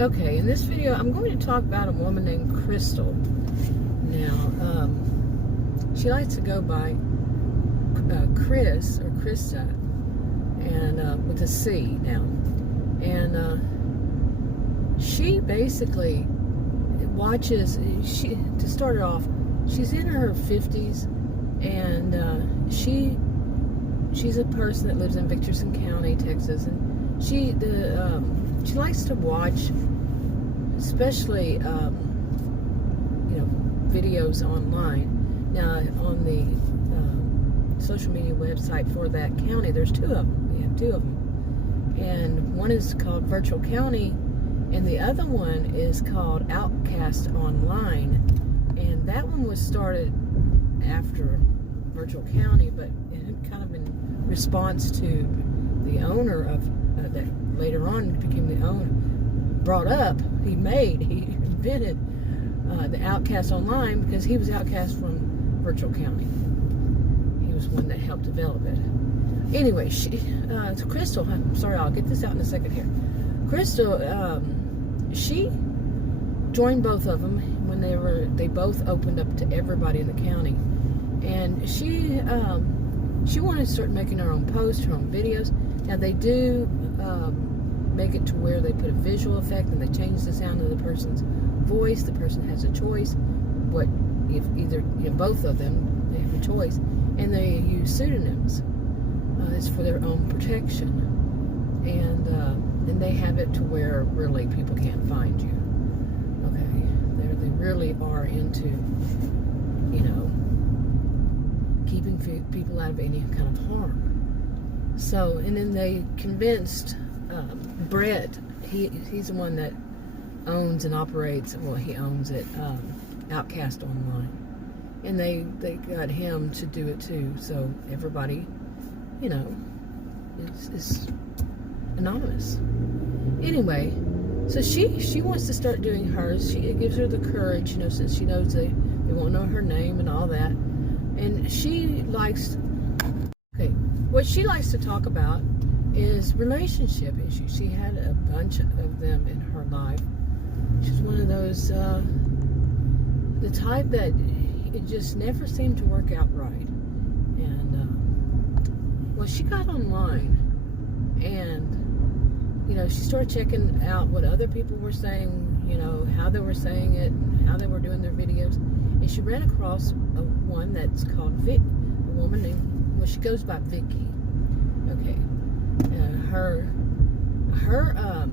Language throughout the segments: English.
Okay, in this video, I'm going to talk about a woman named Chrystal. Now, she likes to go by Chris or Krista, and with a C now. And she basically watches. To start it off, she's in her 50s, and she's a person that lives in Victorson County, Texas, and she likes to watch, especially videos online. Now, on the social media website for that county, there's two of them. We have two of them, and one is called Virtual County, and the other one is called Outcast Online. And that one was started after Virtual County, but it had kind of in response to the owner of that later on became the owner, he invented the Outcast Online, because he was outcast from Virtual County. He was one that helped develop it. Anyway, it's Chrystal. I'm sorry, I'll get this out in a second here. Chrystal, she joined both of them when they both opened up to everybody in the county, and she wanted to start making her own posts, her own videos. Now they do make it to where they put a visual effect and they change the sound of the person's voice. The person has a choice. What if either both of them, they have a choice, and they use pseudonyms. It's for their own protection, and they have it to where really people can't find you. Okay, they really are into keeping people out of any kind of harm. So, and then they convinced Brett. He's the one that owns and operates. Well, he owns it. Outcast Online, and they got him to do it too. So everybody, is anonymous. Anyway, so she wants to start doing hers. It gives her the courage, since she knows they won't know her name and all that. And she likes. Okay, what she likes to talk about is relationship issues. She had a bunch of them in her life. She's one of those, the type that it just never seemed to work out right. And, well, she got online, and, she started checking out what other people were saying, how they were saying it, how they were doing their videos. And she ran across one that's called a woman named, she goes by Vicky. Okay. Her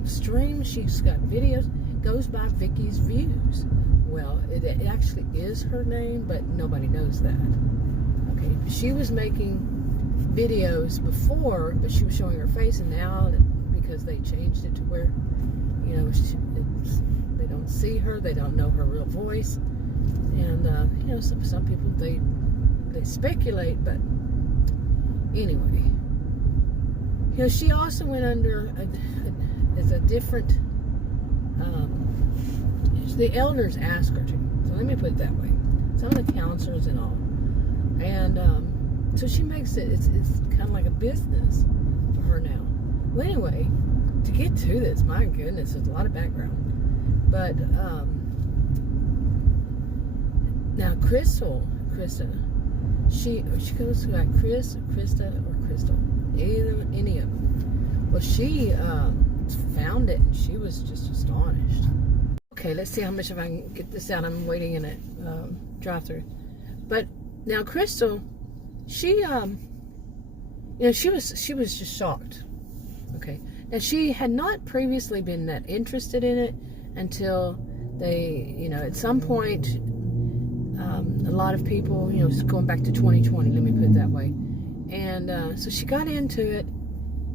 stream, she's got videos, goes by Vicky's Views. Well, it actually is her name, but nobody knows that. Okay. She was making videos before, but she was showing her face, and now, because they changed it to where, they don't see her, they don't know her real voice. And, some people, they speculate, but anyway. She also went under as a different, the elders asked her to. So let me put it that way. Some of the counselors and all. And so she makes it's kind of like a business for her now. Well, anyway, to get to this, my goodness, there's a lot of background. But now Krista, she goes to like Krista, or Chrystal, any of them. Well, she found it, and she was just astonished. Okay, let's see how much if I can get this out. I'm waiting in a drive-through. But now Chrystal, she she was just shocked. Okay, now she had not previously been that interested in it until they, at some point, a lot of people, going back to 2020, let me put it that way. And so she got into it,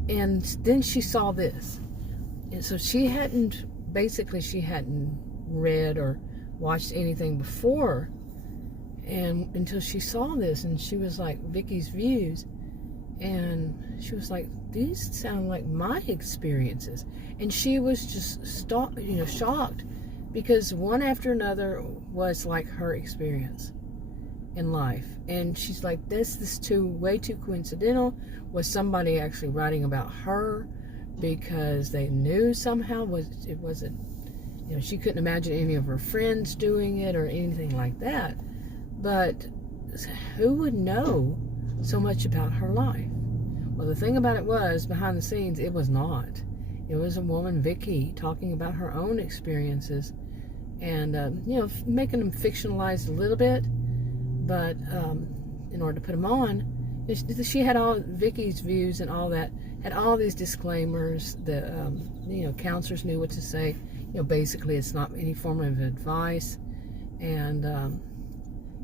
and then she saw this. And so she hadn't read or watched anything before, and until she saw this, and she was like, Vicky's Views, and she was like, these sound like my experiences. And she was just shocked, because one after another was like her experience in life. And she's like, this is way too coincidental. Was somebody actually writing about her because they knew somehow? It wasn't You know, she couldn't imagine any of her friends doing it or anything like that. But who would know so much about her life? Well, the thing about it was, behind the scenes, it was not. It was a woman, Vicky, talking about her own experiences and, you know, making them fictionalized a little bit, but in order to put them on, she had all Vicky's views and all that, had all these disclaimers that, you know, counselors knew what to say. You know, basically, it's not any form of advice, and,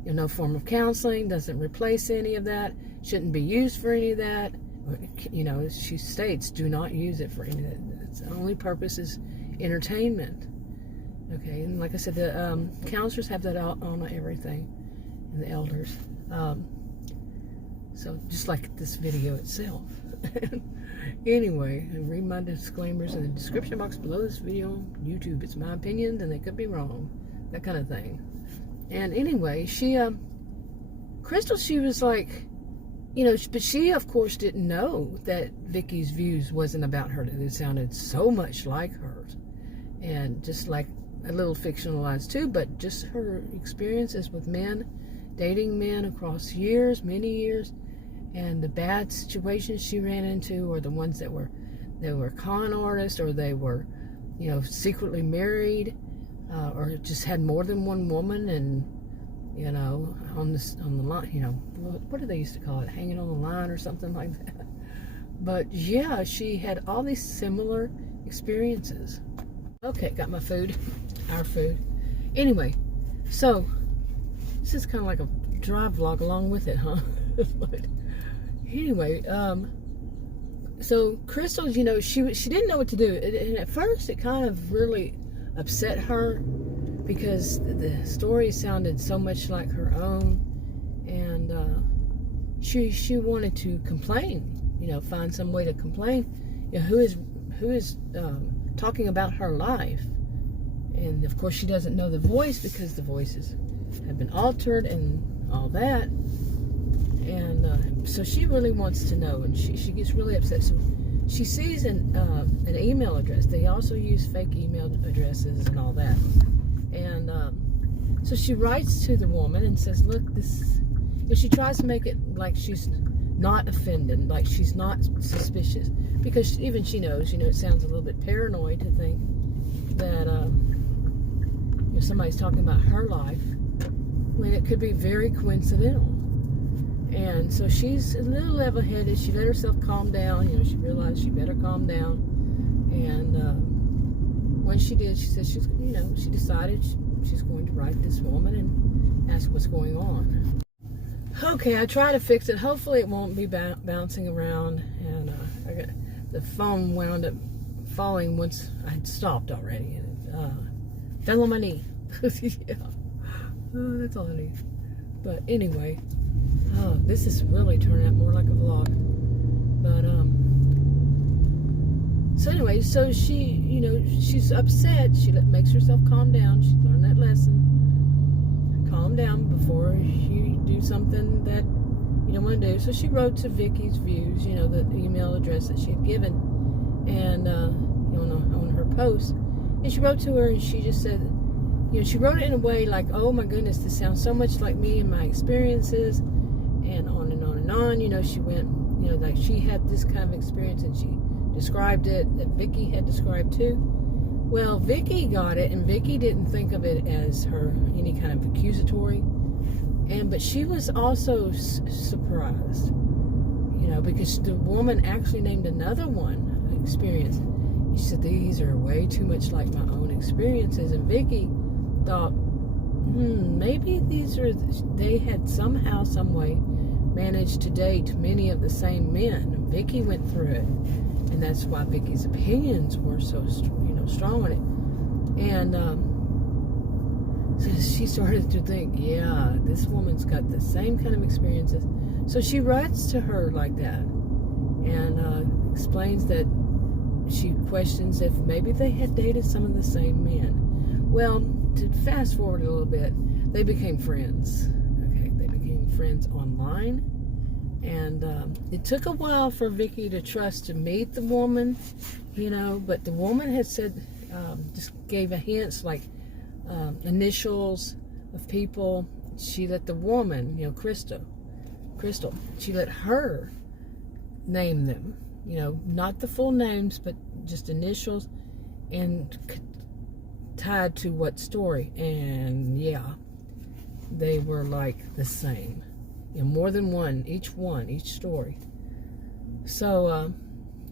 you know, no form of counseling, doesn't replace any of that, shouldn't be used for any of that. You know, she states, do not use it for any of that. Its only purpose is entertainment. Okay, and like I said, the counselors have that on everything, and the elders. So just like this video itself. Anyway, and read my disclaimers in the description box below this video on YouTube. It's my opinions, and they could be wrong. That kind of thing. And anyway, she, Chrystal, she was like, you know, but she, of course, didn't know that Vicky's views wasn't about her. It sounded so much like hers. And just like a little fictionalized too, but just her experiences with men, dating men across years, many years, and the bad situations she ran into, or the ones that were con artists, or they were, you know, secretly married, or just had more than one woman, and, you know, on the line, you know, what do they used to call it, hanging on the line or something like that. But yeah, she had all these similar experiences. Okay, got my food, our food. Anyway, so this is kind of like a drive vlog along with it, huh? But anyway, so Chrystal, you know, she didn't know what to do, and at first it kind of really upset her because the story sounded so much like her own, and she wanted to complain, you know, find some way to complain. You know, who is talking about her life, and of course she doesn't know the voice because the voices have been altered and all that, and so she really wants to know, and she gets really upset. So she sees an email address. They also use fake email addresses and all that, and so she writes to the woman and says, look, this, and she tries to make it like she's not offended, like she's not suspicious, because even she knows, you know, it sounds a little bit paranoid to think that you know, somebody's talking about her life when it could be very coincidental. And so she's a little level-headed. She let herself calm down. You know, she realized she better calm down. And when she did, she said she decided she's going to write this woman and ask what's going on. Okay, I try to fix it. Hopefully it won't be bouncing around. And the phone wound up falling once I had stopped already. And it fell on my knee. Yeah. Oh, that's all I need. But anyway, this is really turning out more like a vlog. But so anyway, so she, you know, she's upset. She makes herself calm down. She learned that lesson. Calm down before you do something that you don't want to do. So she wrote to Vicky's views, you know, the email address that she had given, and you know, on her post. And she wrote to her, and she just said, you know, she wrote it in a way like, oh my goodness, this sounds so much like me and my experiences, and on and on and on. You know, she went, you know, like she had this kind of experience, and she described it that Vicky had described too. Well, Vicky got it, and Vicky didn't think of it as her any kind of accusatory, but she was also surprised, you know, because the woman actually named another one experience. She said, these are way too much like my own experiences, and Vicky thought, maybe they had somehow, some way managed to date many of the same men. Vicky went through it, and that's why Vicky's opinions were so, you know, strong on it. And so she started to think, yeah, this woman's got the same kind of experiences. So she writes to her like that, and explains that she questions if maybe they had dated some of the same men. Well, to fast forward a little bit, they became friends. Okay, they became friends online, and it took a while for Vicky to trust to meet the woman, you know, but the woman had said just gave a hints like initials of people. She let the woman, Chrystal, she let her name them. Not the full names, but just initials, and tied to what story. And yeah, they were like the same. More than one, each story. So,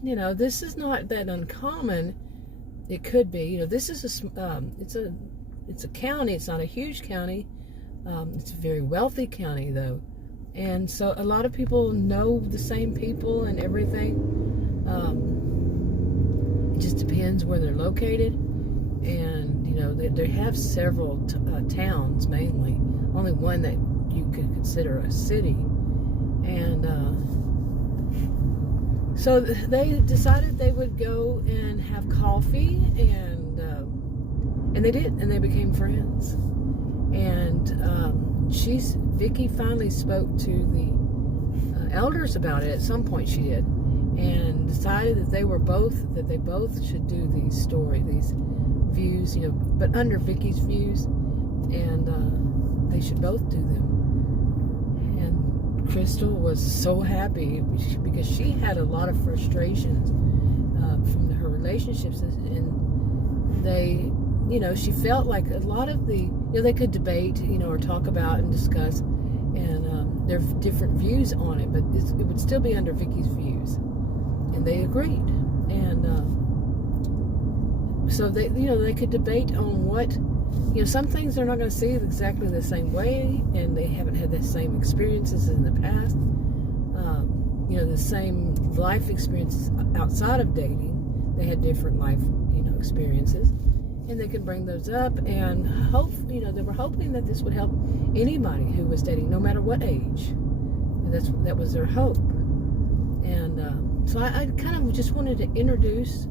this is not that uncommon. It could be. This is it's a county. It's not a huge county. It's a very wealthy county, though. And so a lot of people know the same people and everything. It just depends where they're located. And, they have several towns, mainly. Only one that you could consider a city. And so they decided they would go and have coffee, and they did, and they became friends. And Vicky finally spoke to the elders about it. At some point she did, and decided that they both should do these views, but under Vicky's views, and they should both do them. And Chrystal was so happy because she had a lot of frustrations from her relationships, and they, she felt like a lot of they could debate, or talk about and discuss, and there are different views on it, but it would still be under Vicky's views, and they agreed. And so they could debate on what, some things they're not going to see exactly the same way, and they haven't had the same experiences in the past, the same life experiences outside of dating. They had different life, experiences, and they could bring those up, and they were hoping that this would help anybody who was dating, no matter what age. And that was their hope. And so I kind of just wanted to introduce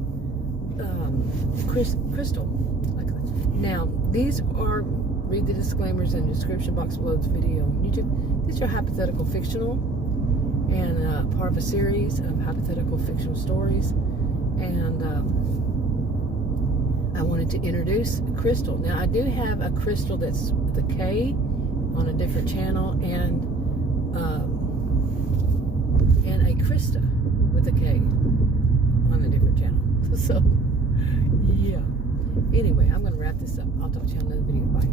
Chrystal. Now, these are, read the disclaimers in the description box below this video on YouTube. These are hypothetical fictional, and part of a series of hypothetical fictional stories. And I wanted to introduce Chrystal. Now, I do have a Chrystal that's with a K on a different channel, and a Krista with a K on a different channel. So, yeah. Anyway, I'm going to wrap this up. I'll talk to you on another video. Bye.